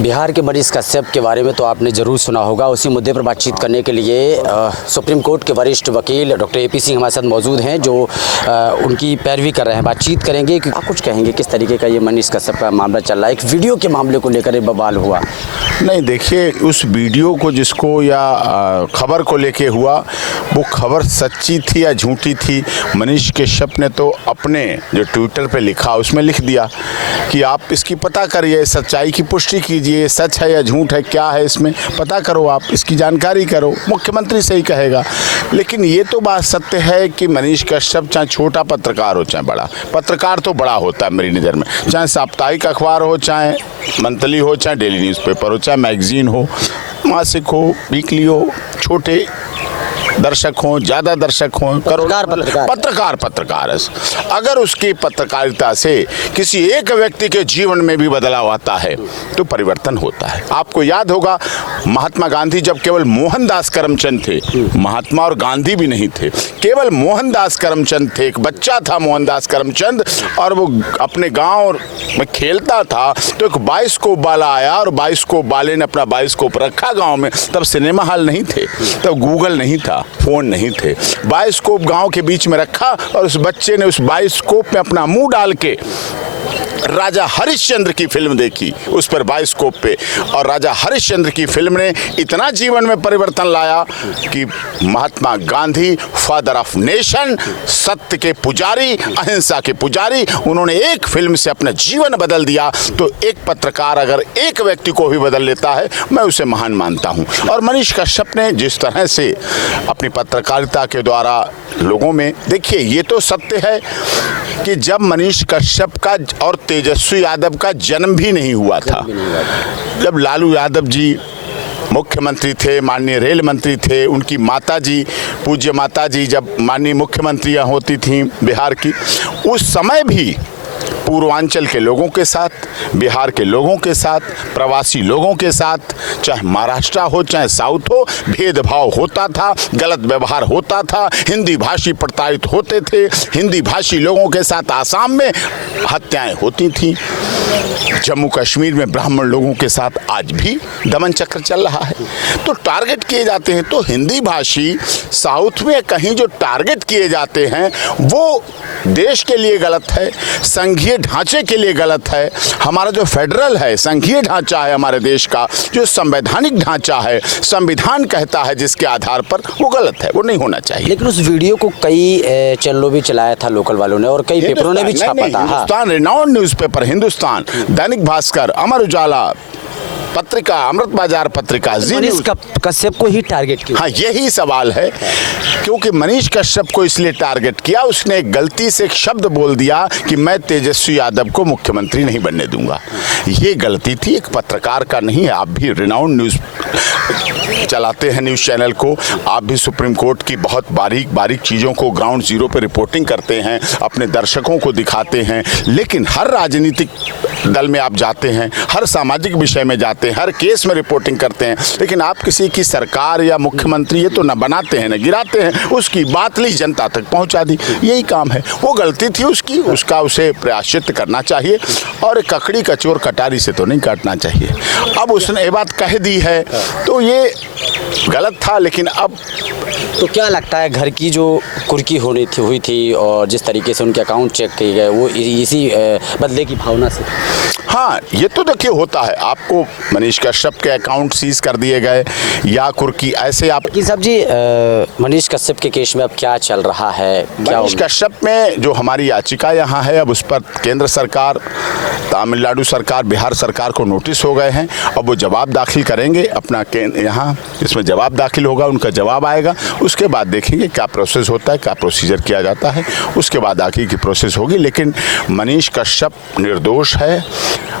बिहार के मनीष कश्यप के बारे में तो आपने ज़रूर सुना होगा। उसी मुद्दे पर बातचीत करने के लिए सुप्रीम कोर्ट के वरिष्ठ वकील डॉक्टर AP सिंह हमारे साथ मौजूद हैं, जो उनकी पैरवी कर रहे हैं। बातचीत करेंगे कि आप कुछ कहेंगे किस तरीके का ये मनीष कश्यप का मामला चल रहा है। एक वीडियो के मामले को लेकर बवाल हुआ। नहीं, देखिए, उस वीडियो को जिसको या खबर को लेके हुआ, वो खबर सच्ची थी या झूठी थी, मनीष कश्यप ने तो अपने जो ट्विटर पे लिखा उसमें लिख दिया कि आप इसकी पता करिए, सच्चाई की पुष्टि कीजिए, सच है या झूठ है, क्या है इसमें पता करो, आप इसकी जानकारी करो। मुख्यमंत्री सही कहेगा। लेकिन ये तो बात सत्य है कि मनीष कश्यप चाहे छोटा पत्रकार हो चाहे बड़ा पत्रकार, तो बड़ा होता है मेरी नज़र में, चाहे साप्ताहिक अखबार हो, चाहे मंथली हो, चाहे डेली न्यूज़पेपर हो, चाहे मैगजीन हो, मासिक हो, वीकली हो, छोटे दर्शक हों, ज़्यादा दर्शक हों, पत्रकार है। अगर उसकी पत्रकारिता से किसी एक व्यक्ति के जीवन में भी बदलाव आता है तो परिवर्तन होता है। आपको याद होगा, महात्मा गांधी जब केवल मोहनदास करमचंद थे, महात्मा और गांधी भी नहीं थे, केवल मोहनदास करमचंद थे, एक बच्चा था मोहनदास करमचंद, और वो अपने गांव में खेलता था तो एक बाइस्कोप वाला आया और बाइस्कोप वाले ने अपना बाइस्कोप रखा गाँव में। तब सिनेमा हॉल नहीं थे, तब गूगल नहीं था, फोन नहीं थे, बाइस्कोप गांव के बीच में रखा और उस बच्चे ने उस बाइस्कोप में अपना मुंह डाल के राजा हरिश्चंद्र की फिल्म देखी उस पर बाइस्कोप पे, और राजा हरिश्चंद्र की फिल्म ने इतना जीवन में परिवर्तन लाया कि Mahatma Gandhi father of nation, सत्य के पुजारी, अहिंसा के पुजारी, उन्होंने एक फिल्म से अपना जीवन बदल दिया। तो एक पत्रकार अगर एक व्यक्ति को भी बदल लेता है, मैं उसे महान मानता हूँ। और मनीष कश्यप ने जिस तरह से अपनी पत्रकारिता के द्वारा लोगों में, देखिए, ये तो सत्य है कि जब मनीष कश्यप का और तेजस्वी यादव का जन्म भी नहीं हुआ था, जब लालू यादव जी मुख्यमंत्री थे, माननीय रेल मंत्री थे, उनकी माताजी, पूज्य माताजी जब माननीय मुख्यमंत्री होती थीं बिहार की, उस समय भी पूर्वांचल के लोगों के साथ, बिहार के लोगों के साथ, प्रवासी लोगों के साथ, चाहे महाराष्ट्र हो चाहे साउथ हो, भेदभाव होता था, गलत व्यवहार होता था, हिंदी भाषी प्रताड़ित होते थे, हिंदी भाषी लोगों के साथ आसाम में हत्याएं होती थीं, जम्मू कश्मीर में ब्राह्मण लोगों के साथ आज भी दमन चक्र चल रहा है। तो टारगेट किए जाते हैं। तो हिंदी भाषी साउथ में कहीं जो टारगेट किए जाते हैं वो देश के लिए गलत है, संघीय ढांचे के लिए गलत है। हमारा जो फेडरल है, संघीय ढांचा है हमारे देश का, जो संवैधानिक ढांचा है, संविधान कहता है जिसके आधार पर, वो गलत है, वो नहीं होना चाहिए। लेकिन उस वीडियो को कई चैनलों भी चलाया था लोकल वालों ने, और कई पेपरों ने भी छापा था। हिंदुस्तान, रिनाउंड न्यूज़पेपर हिंदुस्तान, दैनिक भास्कर, अमर उजाला पत्रिका, अमृत बाजार पत्रिका, मनीष कश्यप को ही टारगेट किया। हाँ, यही सवाल है, क्योंकि मनीष कश्यप को इसलिए टारगेट किया, उसने गलती से एक शब्द बोल दिया कि मैं तेजस्वी यादव को मुख्यमंत्री नहीं बनने दूंगा। ये गलती थी, एक पत्रकार का नहीं है। आप भी रिनाउंड न्यूज़ चलाते हैं, न्यूज़ चैनल को, आप भी सुप्रीम कोर्ट की बहुत बारीक बारीक चीज़ों को ग्राउंड जीरो पर रिपोर्टिंग करते हैं, अपने दर्शकों को दिखाते हैं। लेकिन हर राजनीतिक दल में आप जाते हैं, हर सामाजिक विषय में जाते हैं, हर केस में रिपोर्टिंग करते हैं, लेकिन आप किसी की सरकार या मुख्यमंत्री ये तो न बनाते हैं न गिराते हैं, उसकी बात ली, जनता तक पहुंचा दी, यही काम है। वो गलती थी उसकी, उसका उसे प्रायश्चित करना चाहिए, और ककड़ी कचोर कटारी से तो नहीं काटना चाहिए। अब उसने ये बात कह दी है तो ये गलत था। लेकिन अब तो क्या लगता है, घर की जो कुर्की हुई थी और जिस तरीके से उनके अकाउंट चेक किए गए, वो इसी बदले की भावना से? हाँ, ये तो देखिए होता है। आपको मनीष कश्यप के अकाउंट सीज कर दिए गए या कुर्की, ऐसे आप कि साहब जी, मनीष कश्यप के केस में अब क्या चल रहा है? मनीष कश्यप में जो हमारी याचिका यहाँ है, अब उस पर केंद्र सरकार, तमिलनाडु सरकार, बिहार सरकार को नोटिस हो गए हैं। अब वो जवाब दाखिल करेंगे अपना, यहाँ इसमें जवाब दाखिल होगा, उनका जवाब आएगा, उसके बाद देखेंगे क्या प्रोसेस होता है, क्या प्रोसीजर किया जाता है, उसके बाद आगे की प्रोसेस होगी। लेकिन मनीष कश्यप निर्दोष है।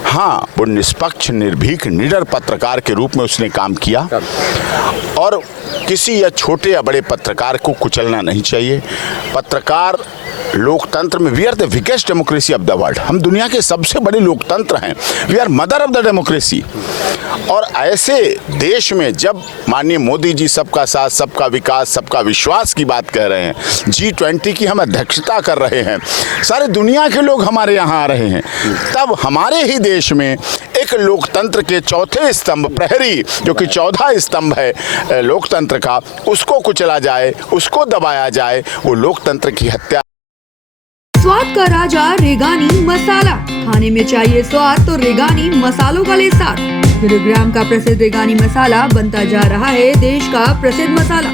हाँ, वो निष्पक्ष, निर्भीक, निडर पत्रकार के रूप में उसने काम किया, और किसी या छोटे या बड़े पत्रकार को कुचलना नहीं चाहिए। पत्रकार लोकतंत्र में, we are the biggest democracy of the world, हम दुनिया के सबसे बड़े लोकतंत्र हैं, we are mother of the democracy. और ऐसे देश में जब माननीय मोदी जी सबका साथ, सबका विकास, सबका विश्वास की बात कह रहे हैं, G20 की हम अध्यक्षता कर रहे हैं, सारे दुनिया के लोग हमारे यहाँ आ रहे हैं, तब हमारे ही देश में एक लोकतंत्र के चौथे स्तंभ प्रहरी, जो कि 14 स्तंभ है लोकतंत्र का, उसको कुचला जाए, उसको दबाया जाए, वो लोकतंत्र की हत्या। स्वाद का राजा रेगानी मसाला, खाने में चाहिए स्वाद तो रेगानी मसालों का ले साथ। गुरुग्राम का प्रसिद्ध रेगानी मसाला बनता जा रहा है देश का प्रसिद्ध मसाला।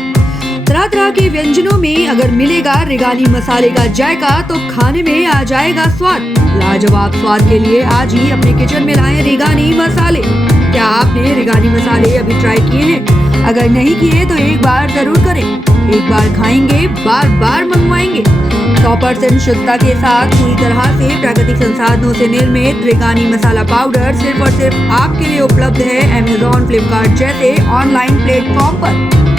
तरह तरह के व्यंजनों में अगर मिलेगा रेगानी मसाले का जायका तो खाने में आ जाएगा स्वाद। लाजवाब स्वाद के लिए आज ही अपने किचन में लाएं रेगानी मसाले। क्या आपने रेगानी मसाले अभी ट्राई किए हैं? अगर नहीं किए तो एक बार जरूर करें। एक बार खाएंगे, बार बार मंगवाएंगे। 100% शुद्धता के साथ पूरी तरह से प्राकृतिक संसाधनों से निर्मित रेगानी मसाला पाउडर सिर्फ और सिर्फ आपके लिए उपलब्ध है Amazon, Flipkart जैसे ऑनलाइन प्लेटफॉर्म पर।